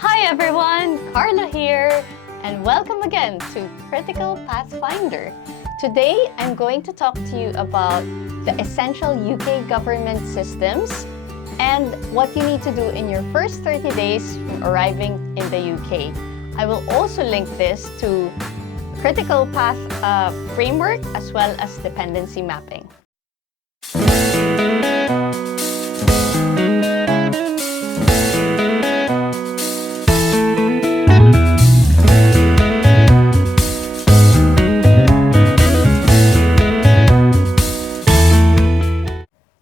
Hi everyone, Carla here, and welcome again to Critical Pathfinder. Today, I'm going to talk to you about the essential UK government systems and what you need to do in your first 30 days from arriving in the UK. I will also link this to Critical Path framework as well as dependency mapping.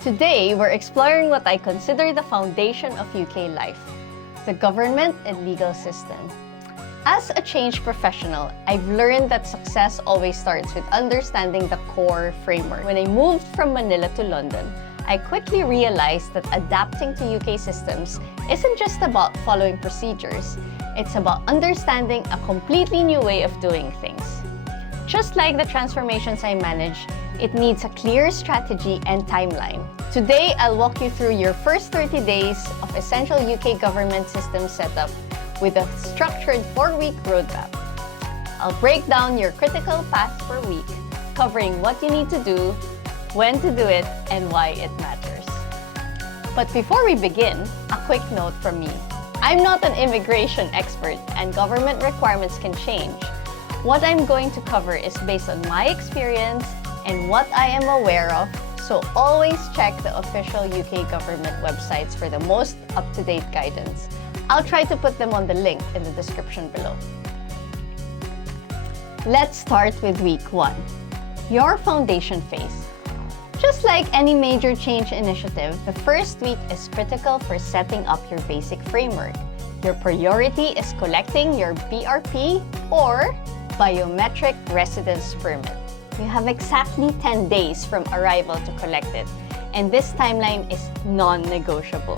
Today, we're exploring what I consider the foundation of UK life, the government and legal system. As a change professional, I've learned that success always starts with understanding the core framework. When I moved from Manila to London, I quickly realized that adapting to UK systems isn't just about following procedures, it's about understanding a completely new way of doing things. Just like the transformations I manage, it needs a clear strategy and timeline. Today, I'll walk you through your first 30 days of essential UK government system setup with a structured 4-week roadmap. I'll break down your critical path per week, covering what you need to do, when to do it, and why it matters. But before we begin, a quick note from me. I'm not an immigration expert, and government requirements can change. What I'm going to cover is based on my experience and what I am aware of, so always check the official UK government websites for the most up-to-date guidance. I'll try to put them on the link in the description below. Let's start with week 1, your foundation phase. Just like any major change initiative, the first week is critical for setting up your basic framework. Your priority is collecting your BRP or Biometric Residence Permit. You have exactly 10 days from arrival to collect it, and this timeline is non-negotiable.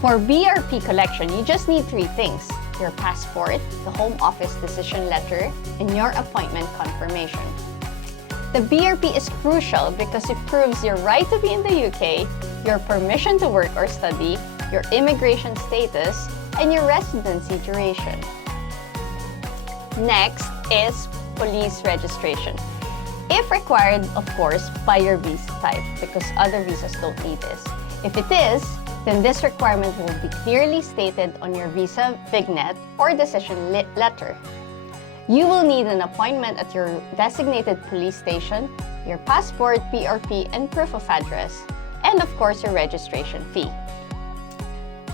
For BRP collection, you just need 3 things: your passport, the Home Office decision letter, and your appointment confirmation. The BRP is crucial because it proves your right to be in the UK, your permission to work or study, your immigration status, and your residency duration. Next is police registration. If required, of course, by your visa type, because other visas don't need this. If it is, then this requirement will be clearly stated on your visa vignette or decision letter. You will need an appointment at your designated police station, your passport, BRP, and proof of address, and of course your registration fee.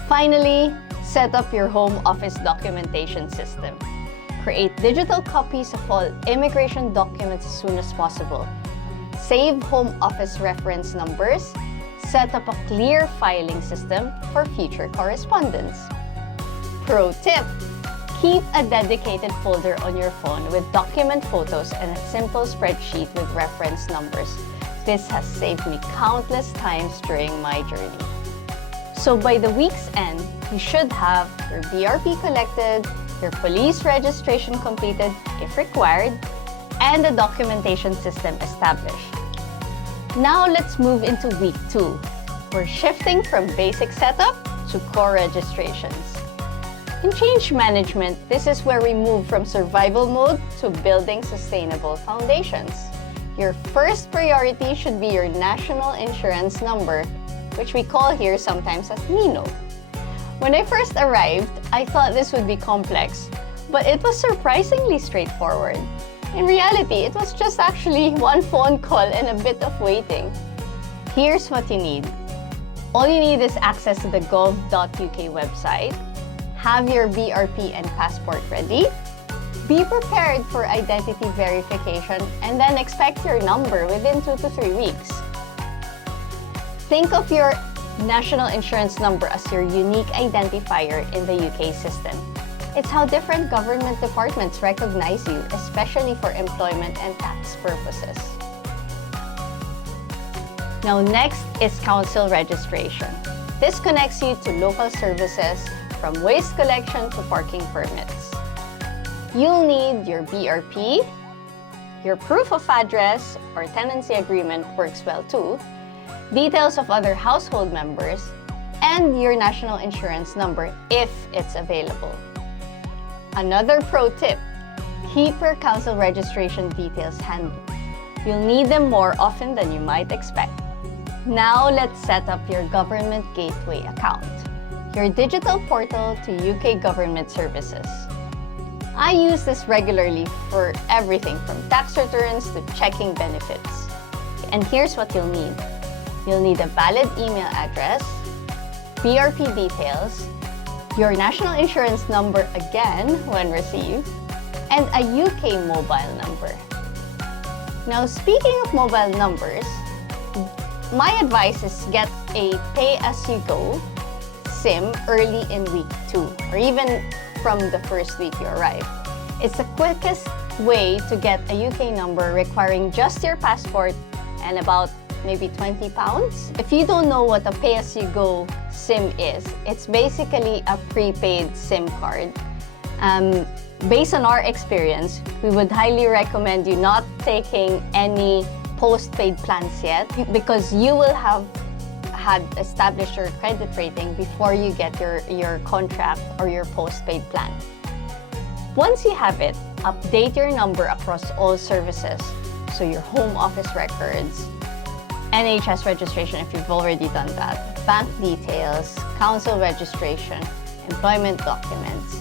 Finally, set up your Home Office documentation system. Create digital copies of all immigration documents as soon as possible. Save Home Office reference numbers. Set up a clear filing system for future correspondence. Pro tip: keep a dedicated folder on your phone with document photos and a simple spreadsheet with reference numbers. This has saved me countless times during my journey. So by the week's end, you should have your BRP collected, your police registration completed if required, and the documentation system established. Now let's move into week 2. We're shifting from basic setup to core registrations. In change management, this is where we move from survival mode to building sustainable foundations. Your first priority should be your national insurance number, which we call here sometimes as NINO. When I first arrived, I thought this would be complex, but it was surprisingly straightforward. In reality, it was just actually one phone call and a bit of waiting. Here's what you need. All you need is access to the gov.uk website, have your BRP and passport ready, be prepared for identity verification, and then expect your number within 2 to 3 weeks. Think of your national insurance number as your unique identifier in the UK system. It's how different government departments recognize you, especially for employment and tax purposes. Now next is council registration. This connects you to local services from waste collection to parking permits. You'll need your BRP, your proof of address or tenancy agreement works well too, details of other household members, and your national insurance number if it's available. Another pro tip, keep your council registration details handy. You'll need them more often than you might expect. Now let's set up your government gateway account, your digital portal to UK government services. I use this regularly for everything from tax returns to checking benefits. And here's what you'll need. You'll need a valid email address, BRP details, your national insurance number again when received, and a UK mobile number. Now, speaking of mobile numbers, my advice is get a pay-as-you-go SIM early in week 2, or even from the first week you arrive. It's the quickest way to get a UK number requiring just your passport and about maybe £20. If you don't know what a pay-as-you-go SIM is, it's basically a prepaid SIM card. Based on our experience, we would highly recommend you not taking any postpaid plans yet because you will have had established your credit rating before you get your contract or your postpaid plan. Once you have it, update your number across all services. So your home office records, NHS registration if you've already done that, bank details, council registration, employment documents.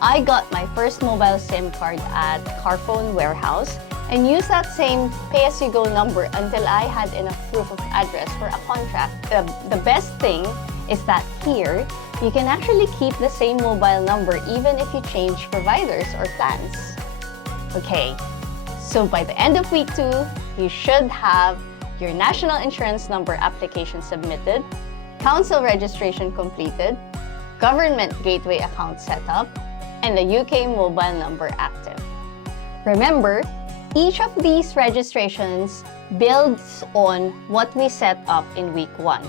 I got my first mobile SIM card at Carphone Warehouse and used that same pay-as-you-go number until I had enough proof of address for a contract. The best thing is that here, you can actually keep the same mobile number even if you change providers or plans. Okay, so by the end of week 2, you should have your national insurance number application submitted, council registration completed, government gateway account set up, and the UK mobile number active. Remember, each of these registrations builds on what we set up in week 1.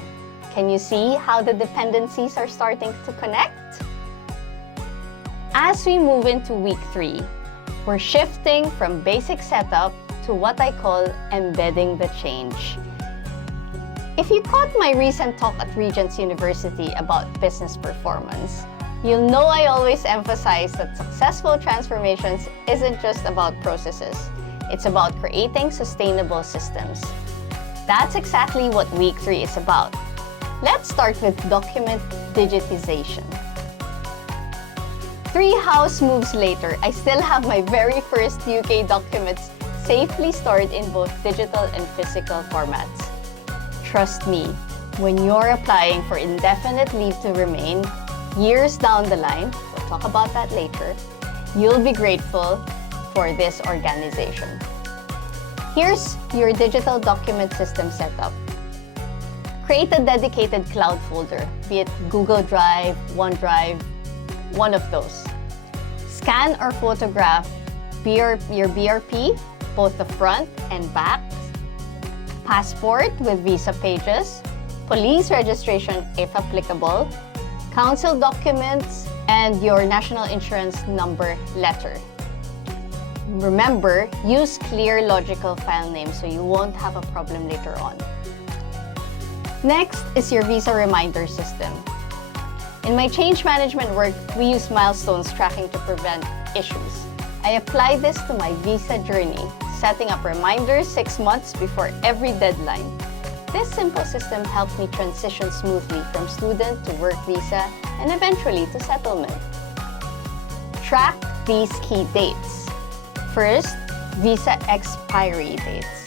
Can you see how the dependencies are starting to connect? As we move into week 3, we're shifting from basic setup to what I call embedding the change. If you caught my recent talk at Regents University about business performance, you'll know I always emphasize that successful transformations isn't just about processes. It's about creating sustainable systems. That's exactly what week 3 is about. Let's start with document digitization. 3 house moves later, I still have my very first UK documents safely stored in both digital and physical formats. Trust me, when you're applying for indefinite leave to remain, years down the line, we'll talk about that later, you'll be grateful for this organization. Here's your digital document system setup. Create a dedicated cloud folder, be it Google Drive, OneDrive, one of those. Scan or photograph your BRP, both the front and back, passport with visa pages, police registration if applicable, council documents, and your national insurance number letter. Remember, use clear logical file names so you won't have a problem later on. Next is your visa reminder system. In my change management work, we use milestones tracking to prevent issues. I applied this to my visa journey, setting up reminders 6 months before every deadline. This simple system helped me transition smoothly from student to work visa and eventually to settlement. Track these key dates. First, visa expiry dates.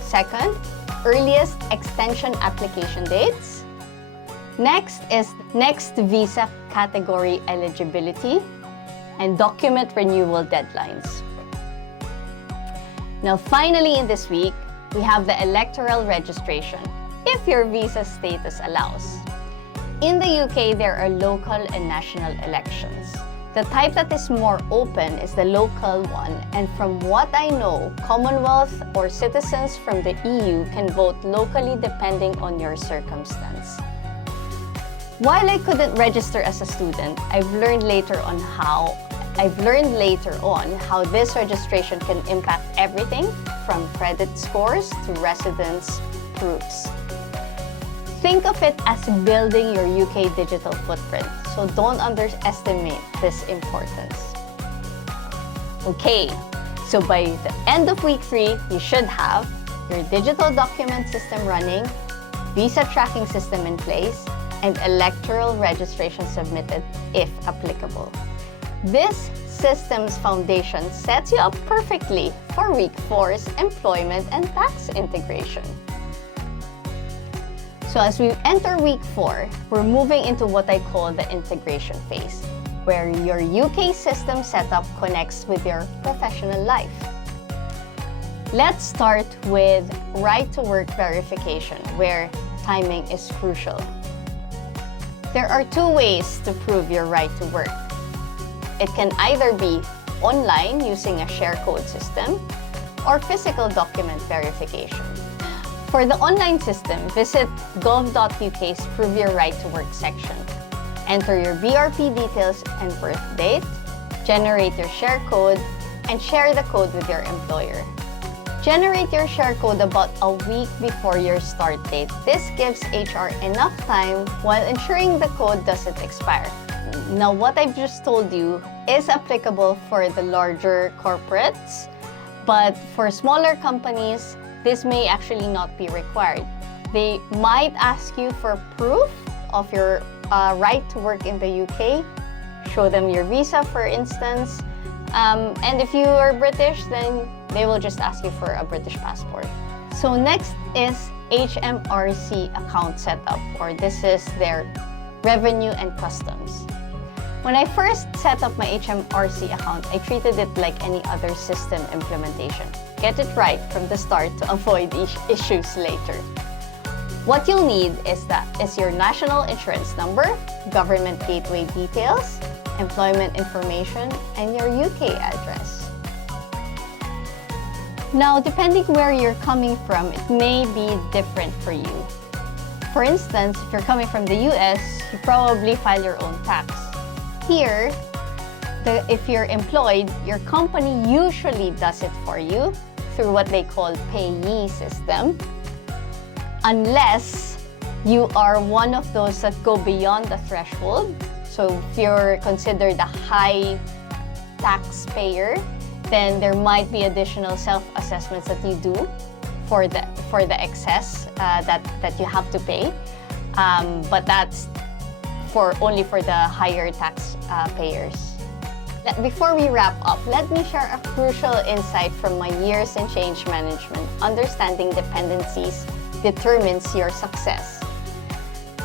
Second, earliest extension application dates. Next is next visa category eligibility and document renewal deadlines. Now, finally in this week, we have the electoral registration, if your visa status allows. In the UK, there are local and national elections. The type that is more open is the local one, and from what I know, Commonwealth or citizens from the EU can vote locally depending on your circumstance. While I couldn't register as a student, I've learned later on how this registration can impact everything from credit scores to residence proofs. Think of it as building your UK digital footprint, so don't underestimate this importance. Okay, so by the end of week 3, you should have your digital document system running, visa tracking system in place, and electoral registration submitted if applicable. This system's foundation sets you up perfectly for week 4's employment and tax integration. So as we enter week 4, we're moving into what I call the integration phase, where your UK system setup connects with your professional life. Let's start with right to work verification, where timing is crucial. There are 2 ways to prove your right to work. It can either be online using a share code system or physical document verification. For the online system, visit gov.uk's Prove Your Right to Work section. Enter your BRP details and birth date, generate your share code, and share the code with your employer. Generate your share code about a week before your start date. This gives HR enough time while ensuring the code doesn't expire. Now, what I've just told you is applicable for the larger corporates, but for smaller companies, this may actually not be required. They might ask you for proof of your right to work in the UK. Show them your visa, for instance. And if you are British, then they will just ask you for a British passport. So next is HMRC account setup, or this is their revenue and customs. When I first set up my HMRC account, I treated it like any other system implementation. Get it right from the start to avoid issues later. What you'll need is your national insurance number, government gateway details, employment information, and your UK address. Now, depending where you're coming from, it may be different for you. For instance, if you're coming from the US, you probably file your own tax. Here, if you're employed, your company usually does it for you through what they call payee system, unless you are one of those that go beyond the threshold. So if you're considered a high taxpayer, then there might be additional self-assessments that you do for the excess that you have to pay, but that's only for the higher tax payers. Before we wrap up, let me share a crucial insight from my years in change management. Understanding dependencies determines your success.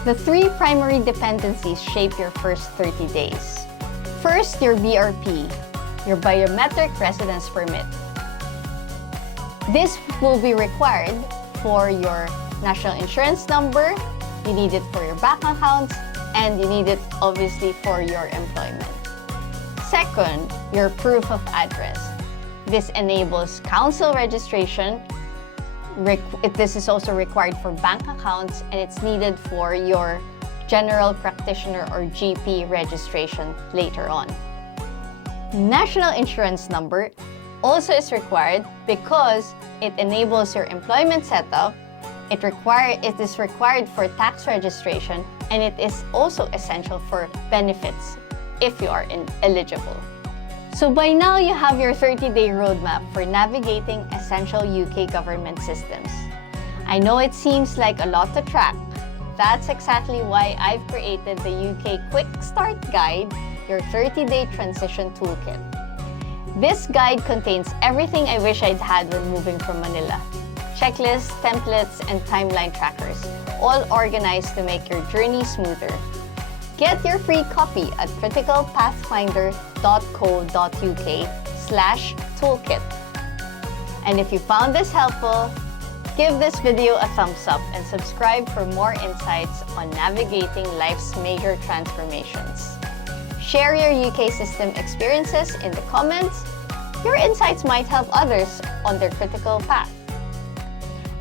The 3 primary dependencies shape your first 30 days. First, your BRP, your biometric residence permit. This will be required for your national insurance number, you need it for your bank accounts, and you need it obviously for your employment. Second, your proof of address. This enables council registration. This is also required for bank accounts, and it's needed for your general practitioner or GP registration later on. National insurance number also is required because it enables your employment setup. It is required for tax registration, and it is also essential for benefits if you are eligible. So by now, you have your 30-day roadmap for navigating essential UK government systems. I know it seems like a lot to track. That's exactly why I've created the UK Quick Start Guide, your 30-day transition toolkit. This guide contains everything I wish I'd had when moving from Manila. Checklists, templates, and timeline trackers, all organized to make your journey smoother. Get your free copy at criticalpathfinder.co.uk/toolkit. And if you found this helpful, give this video a thumbs up and subscribe for more insights on navigating life's major transformations. Share your UK system experiences in the comments. Your insights might help others on their critical path.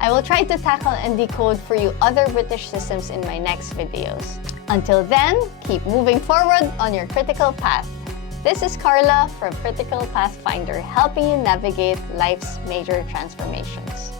I will try to tackle and decode for you other British systems in my next videos. Until then, keep moving forward on your critical path. This is Carla from Critical Pathfinder, helping you navigate life's major transformations.